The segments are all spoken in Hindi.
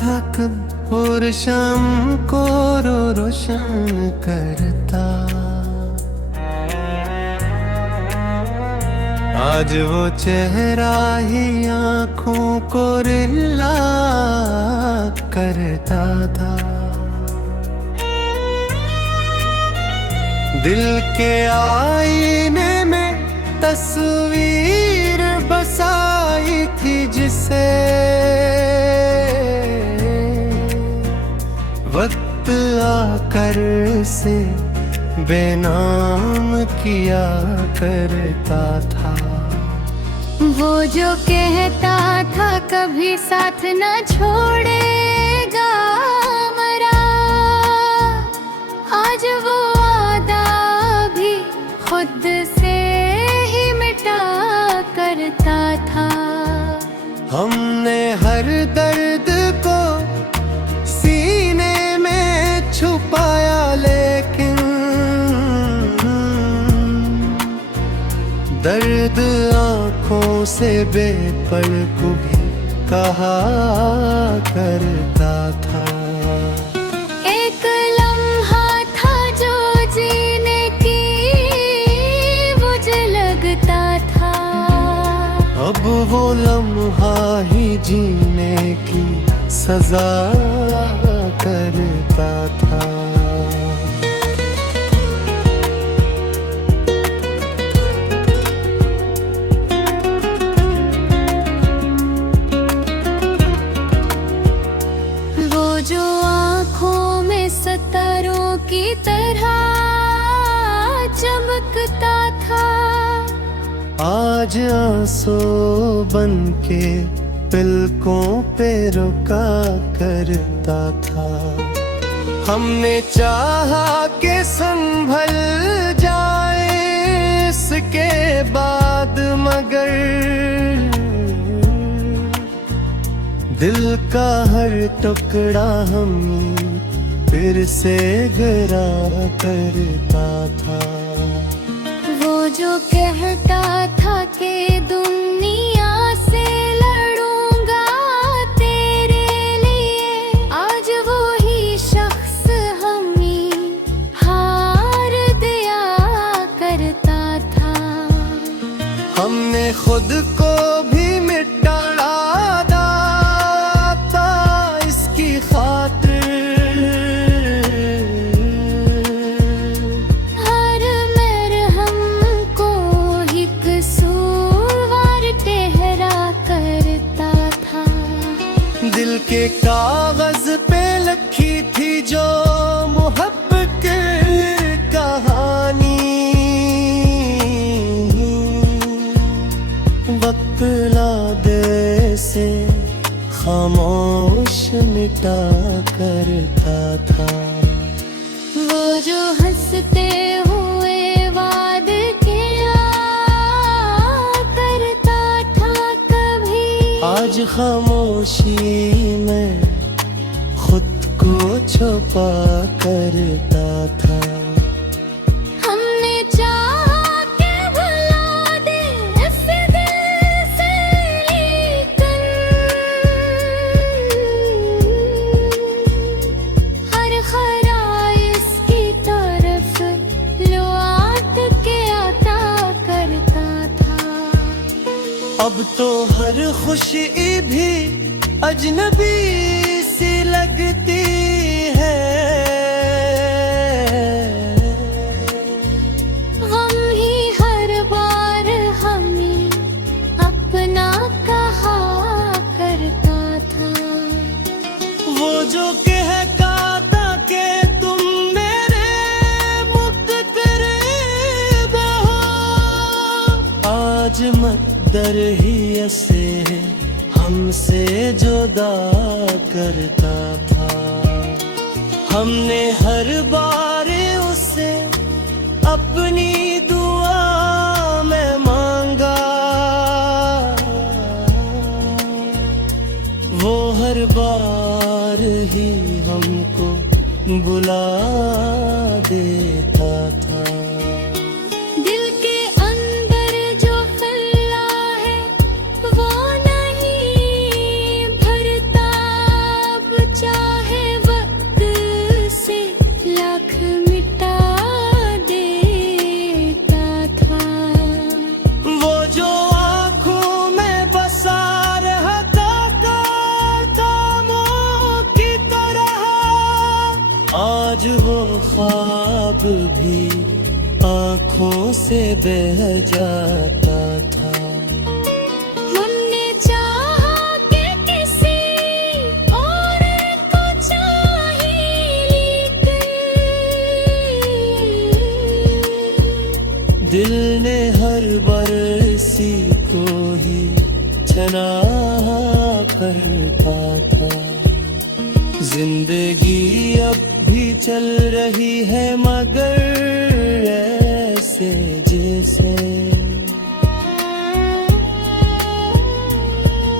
था कब और शाम को रोशन करता। आज वो चेहरा ही आँखों को रिला करता था। दिल के आईने में तस्वीर बसाई थी जिसे वक्त आकर से बेनाम किया करता था। वो जो कहता था कभी साथ न छोड़ेगा मरा, आज वो वादा भी खुद से ही मिटा करता था। हमने हर दर्द को सीने में छुपाया लेकिन दर्द आँखों से बेपरवाह भी कहा करता था। एक लम्हा था जो जीने की मुझे लगता था, अब वो लम्हा ही जीने की सजा करता था। जो आँखों में सितारों की तरह चमकता था, आज आंसू बन के पलकों पे रुका करता था। हमने चाहा कि संभल जाए इसके बाद मगर दिल का हर टुकड़ा हम फिर से गिरा करता था। वो जो कहता था कि दुनिया से लड़ूंगा तेरे लिए, आज वो ही शख्स हमें हार दिया करता था। हमने खुद को भी मिटा दिल के कागज पे लिखी थी जो मोहब्बत की कहानी, वक्त ला दे से खामोश मिटा करता था। वो जो हंसते हुए वादे किया करता था कभी, आज खामोशी में खुद को छुपा करता था। हमने चाहा कि भुला दे इस दिल से लेकिन हर ख़राइश की तरफ लौट के आता करता था। अब तो हर खुशी भी अजनबी सी लगती है, गम ही हर बार हमें अपना कहा करता था। वो जो कहता था कि तुम मेरे मुक़र्रब हो, आज मक़दर ही ऐसे हमसे जुदा करता था। हमने हर बार उसे अपनी दुआ में मांगा, वो हर बार ही हमको बुला देता था। दिल के अंदर जो खिला है वो नहीं भरता अब आज वो ख्वाब भी आँखों से बह जाता था। हमने चाहा कि किसी और को चाहे, लेकिन दिल ने हर बरसी को ही छनाहा करता था। जिंदगी अब भी चल रही है मगर ऐसे जैसे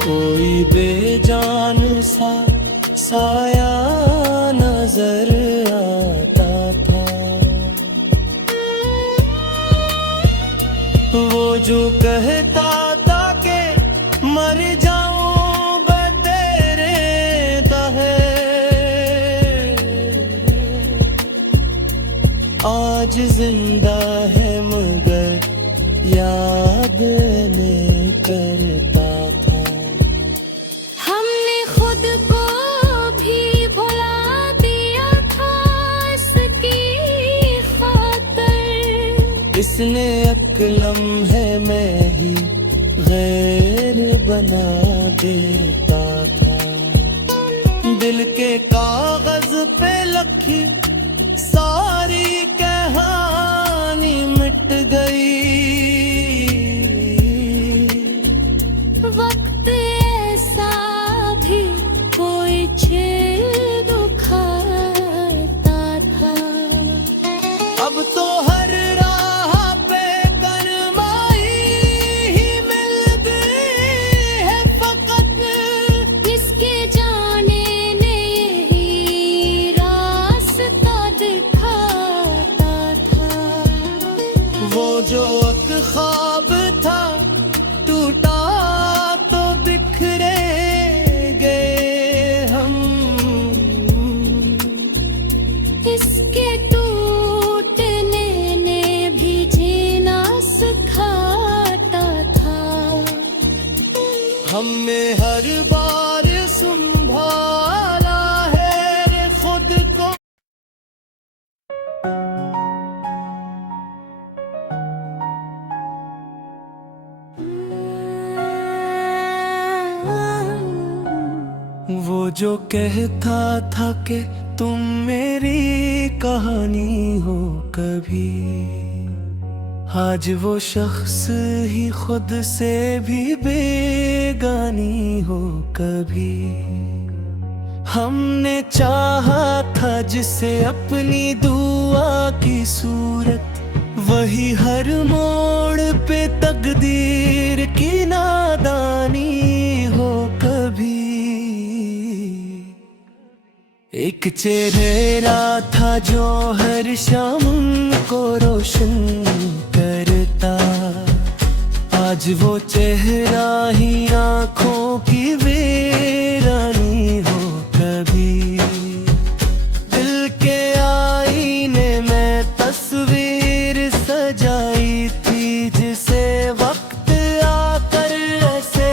कोई बेजान सा साया नजर आता था। वो जो कहता था कि मर जाऊं बतेरे दहे, आज जिंदा है मगर याद नहीं करता था। हमने खुद को भी भुला दिया था इसकी खातिर। इसने एक लम्हे में ही गैर बना देता था। दिल के कागज पे लखी सारी कहानी मिट गई। वक्त ऐसा भी कोई छेड़ दुखाता था। अब तो हर राह पे कनमाई ही मिल गई है फकत। जिसके जाने ने यही रास्ता दिखाता था। वो जो एक ख्वाब था टूटा तो बिखरे गए हम। इसके टूटने ने भी जीना सिखाता था। हमने हर बार संभाला है खुद को। वो जो कहता था कि तुम मेरी कहानी हो कभी, आज वो शख्स ही खुद से भी बेगानी हो कभी। हमने चाहा था जिसे अपनी दुआ की सूरत, वही हर मोड़ पे तकदीर की नादानी हो कभी। एक चेहरा था जो हर शाम को रोशन करता, आज वो चेहरा ही आंखों की वीरानी हो कभी। दिल के आईने में तस्वीर सजाई थी जिसे वक्त आकर ऐसे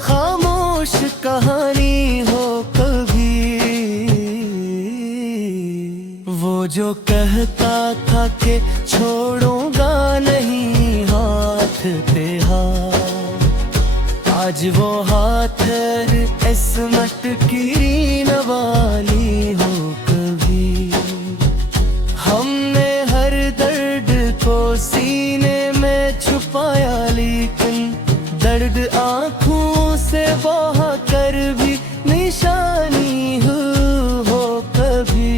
खामोश कहानी हो कभी। वो जो कहता था कि छोड़ूंगा नहीं हाथ पे हाथ, आज वो हाथ इसमत की नवाली हो कभी। हमने हर दर्द को सीने में छुपाया लेकिन दर्द आंखों से बहा कर भी निशानी हो कभी।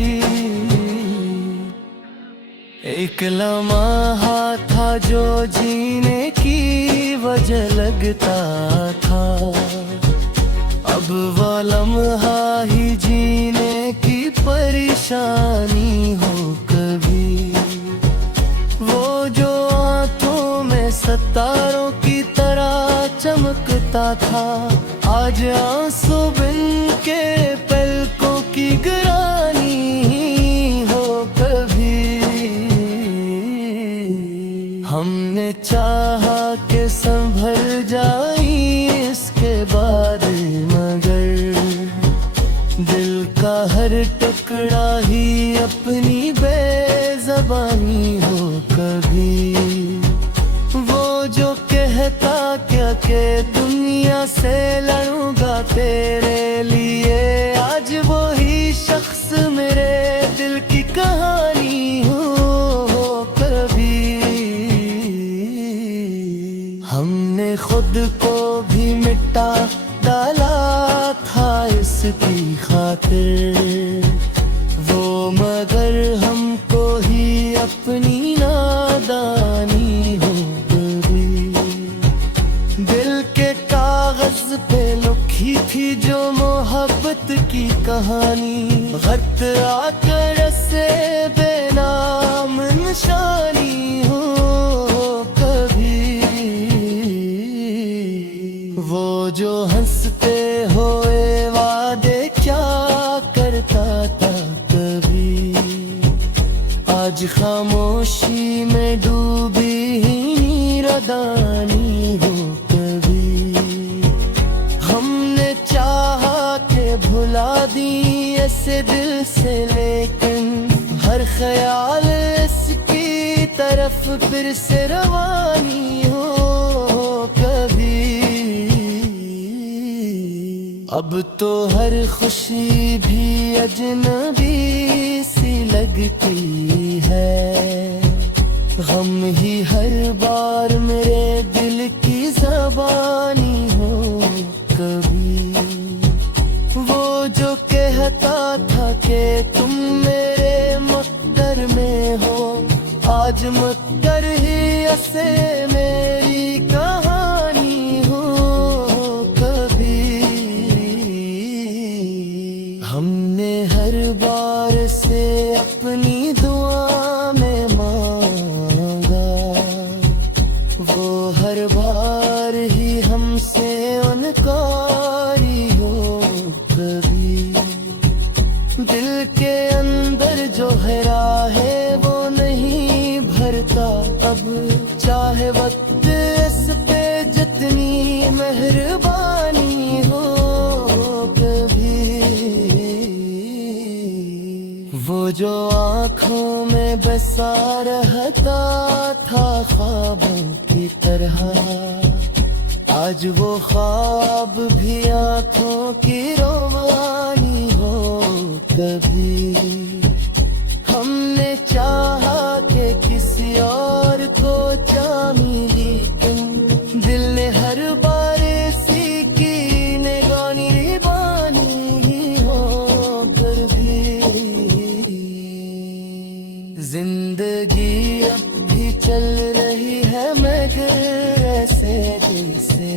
एक लम्हा था जो जीने की वजह लगता था, अब वो लम्हा ही जीने की परेशानी हो कभी। वो जो आंखों में सितारों की तरह चमकता था, आज आंसू बिन के पलकों की गिरानी हो कभी। हमने चाहा कि संभल जाई इसके बाद मगर दिल का हर टुकड़ा पड़ा ही अपनी बेज़बानी हो कभी। वो जो कहता क्या के दुनिया से लड़ूंगा तेरे लिए, आज वो ही शख्स मेरे दिल की कहानी हो कभी। हमने खुद को भी मिटा डाला था इसकी खातिर, वो मगर हमको ही अपनी नादानी हो गई। दिल के कागज पे लिखी थी जो मोहब्बत की कहानी, खत आकर से बेनाम निशानी हो कभी। वो जो हंसते हुए वादे क्या करता था कभी, आज खामोशी में डूबी ही नीरदानी हो कभी। हमने चाहा के भुला दी ऐसे दिल से, लेकिन हर ख्याल इसकी तरफ फिर से रवानी हो कभी। अब तो हर खुशी भी अजनबी सी लगती है, गम ही हर बार मेरे दिल की ज़बानी हो कभी। वो जो कहता था कि तुम मेरे मक्कर में हो, आज मक्कर ही ऐसे मेरी कहानी हो कभी। हमने हर बार से अपनी दुआ में मांगा, वो हर बार ही हमसे इनकारी हो कभी। दिल के अंदर जो है राहे वो नहीं भरता अब, चाहे वक्त इस पे जितनी मेहरबानी हो कभी। वो जो आँखों में बसा रहता था ख्वाबों की तरह, आज वो ख्वाब भी आँखों की रोवानी हो कभी। हमने चाहा कि किसी और को चाही, लेकिन दिल ने हर बार इसी की निगानी रिबानी हो कर भी। जिंदगी अब भी चल रही है मगर ऐसे जैसे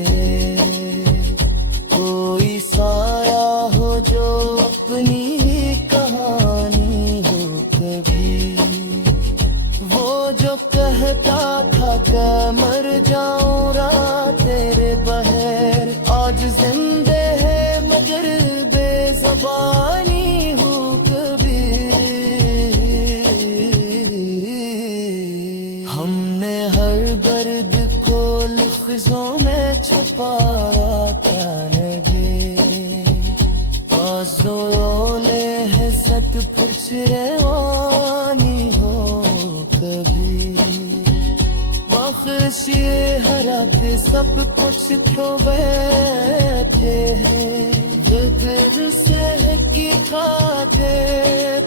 कोई साया हो जो अपनी कहानी हो कभी। वो जो कहता था कि मर जाऊं रात तेरे बहर, आज जिंदे है मगर बेज़बानी हो कभी। हमने हर दर्द को लफ्ज़ों में छुपाया था नगे, आज़ोले है सच कुछ रेवानी हो कभी। बख्श ये हरा के सब कुछ खो बैठे हैं, ये फिर से की खाते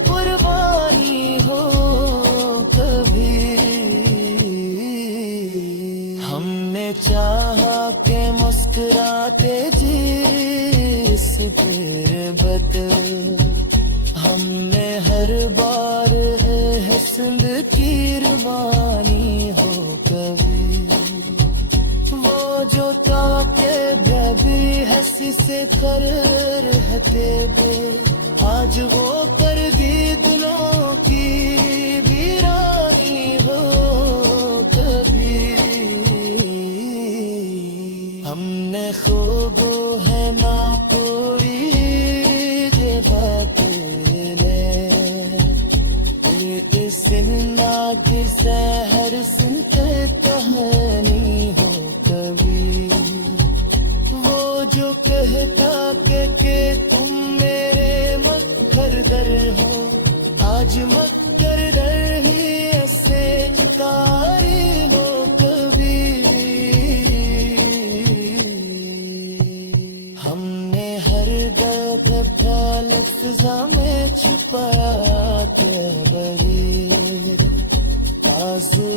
कुर्बानी हो कभी। हमने चाहा के मुस्कुराते जी इस गुर्बत, हमने हर बार हसद की रवानी हो कभी। वो जो ताके भी हंसी से कर रहते थे, आज वो कर दी दिलों की वीरानी हो कभी। हमने खूब है ना पूरी हर सुनते कहानी हो कभी। वो जो कहता के तुम मेरे मक्खर दर हो, आज मकर दर ही ऐसे चिकारी लो कभी हमने हर दर्द का लफ्ज़ा में छुपाया बरी आज़ू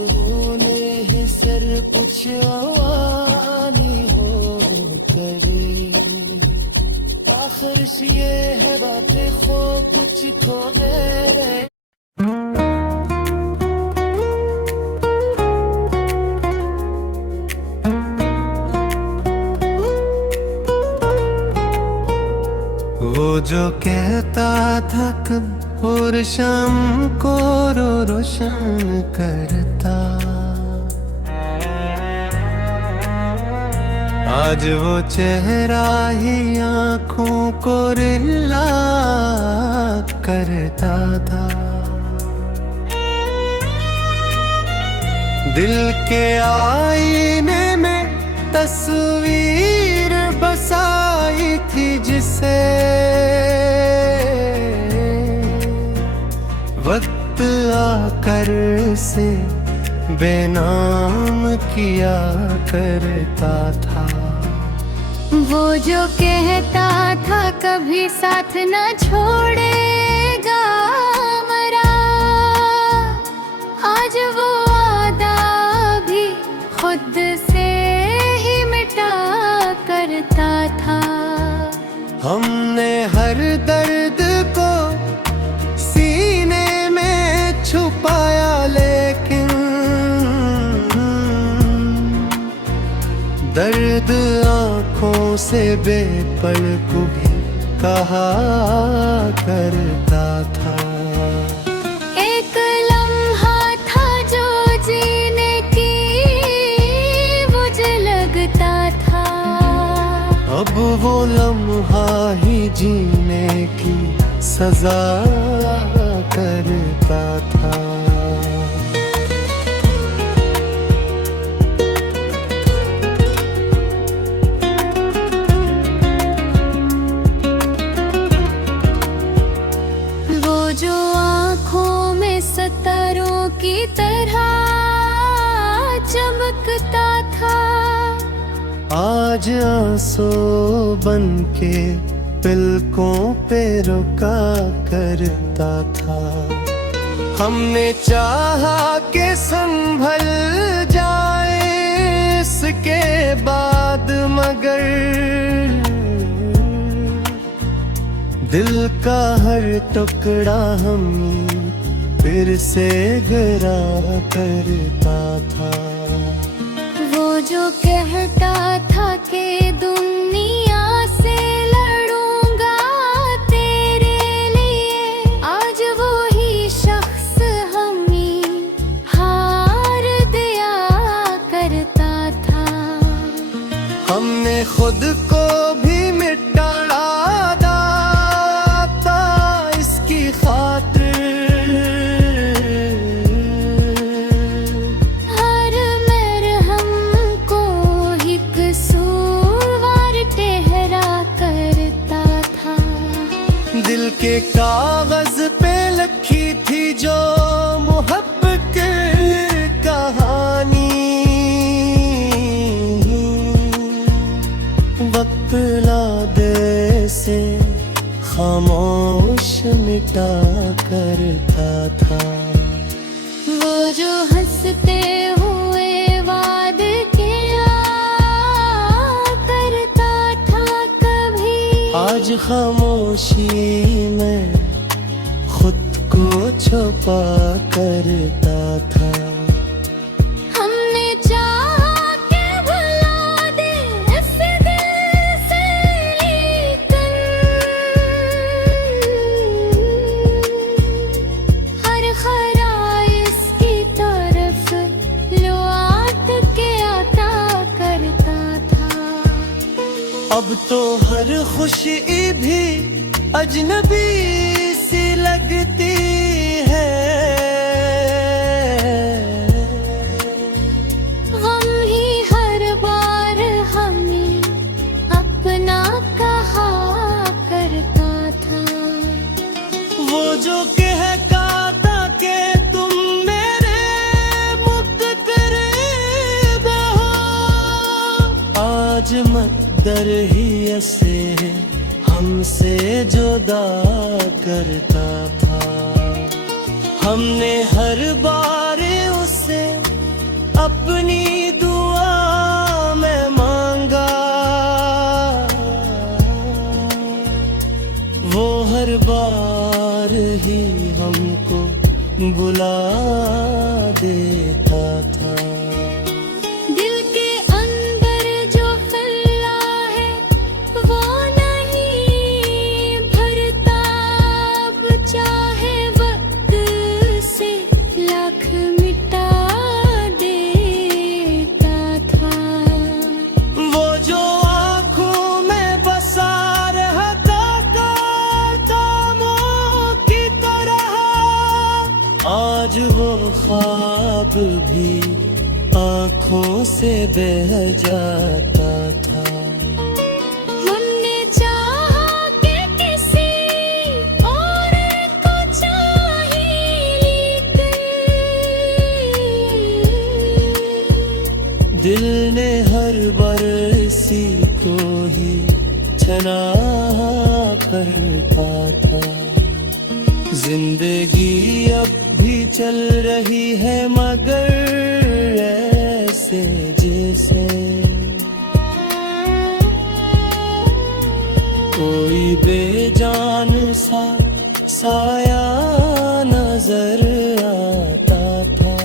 ने ही सर कुछ आवानी हो करी आखिर ये है बातें खो कुछ खो गए वो जो कहता था कब और शाम को रोशन करता आज वो चेहरा ही आँखों को रिला करता था दिल के आईने में तस्वीर बसाई थी जिसे वक्त आकर से बेनाम किया करता था वो जो कहता था कभी साथ न छोड़ेगा मरा आज वो वादा भी खुद से ही मिटा करता था हमने हर दर्द को सीने में छुपाया लेकिन दर्द आँखों से बेपलक भी कहा करता था एक लम्हा था जो जीने की मुझे लगता था अब वो लम्हा ही जीने की सजा करता था जो आँखों में सितारों की तरह चमकता था आज आंसू बन के पलकों पे रुका करता था हमने चाहा के संभल जाए इसके बाद मगर दिल का हर टुकड़ा हम फिर से गिरा करता था वो जो कहता था कि दुनिया से लड़ूंगा तेरे लिए आज वो ही शख्स हमें हार दिया करता था हमने खुद को भी मिटा दिल के कागज पे लिखी थी जो मोहब्बत की कहानी वक्त ला दे से खामोश मिटा करता था वो जो हंसते हुए वादे किया करता था कभी आज खामोशी में खुद को छुपा करता था हमने चाहा कि भुला दे इस दिल से लेकिन हर खराइश की तरफ लौट के आता करता था अब तो हर खुशी भी अजनबी सी लगती है गम ही हर बार हमें अपना कहा करता था वो जो कहता मुकद्दर ही ऐसे हमसे जुदा करता था। हमने हर बार उसे अपनी दुआ में मांगा, वो हर बार ही हमको बुला देता था। दिल के अंदर जो फैला है वो नहीं भरता, अब चाहे वक्त से लाख मिटा देता था। वो जो आँखों में बसा रहता तामों की तरह, आज वो ख्वाब भी आँखों से बह जाता था। हमने चाहा कि किसी और को चाहे, लेकिन दिल ने हर बरसी को ही छना करता था। जिंदगी अब भी चल रही है मगर ऐसे जैसे कोई बेजान सा साया नजर आता था।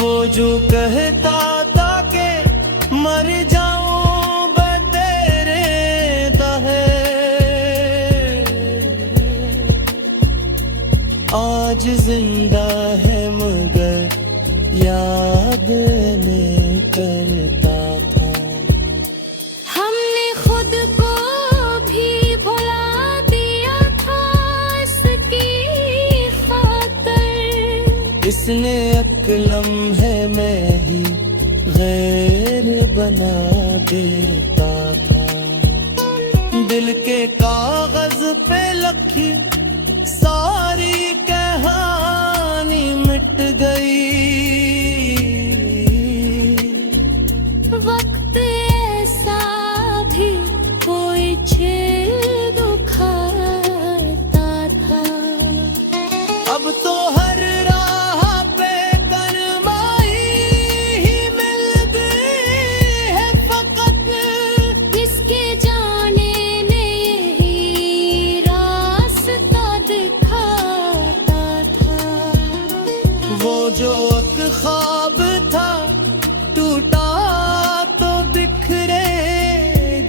वो जो कहता था कि मर जाऊं बतेरे दहे, आज जिंदा है मगर याद नहीं करता था। हमने खुद को भी भुला दिया था इसकी खातिर। इसने एक लम्हे में ही गैर बना देता था। दिल के कागज पे लखी सारी कहानी मिट गई। वक्त ऐसा भी कोई छेड़ दुखाता था। अब तो हर राह पे कनमाई ही मिल गई है फकत। इसके जाने ने यही रास्ता दिखाता था। वो जो एक ख्वाब था टूटा तो बिखरे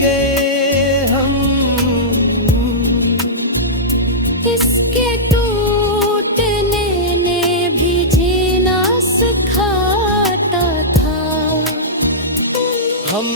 गए हम। इसके टूटने ने भी जीना सिखाता था। हम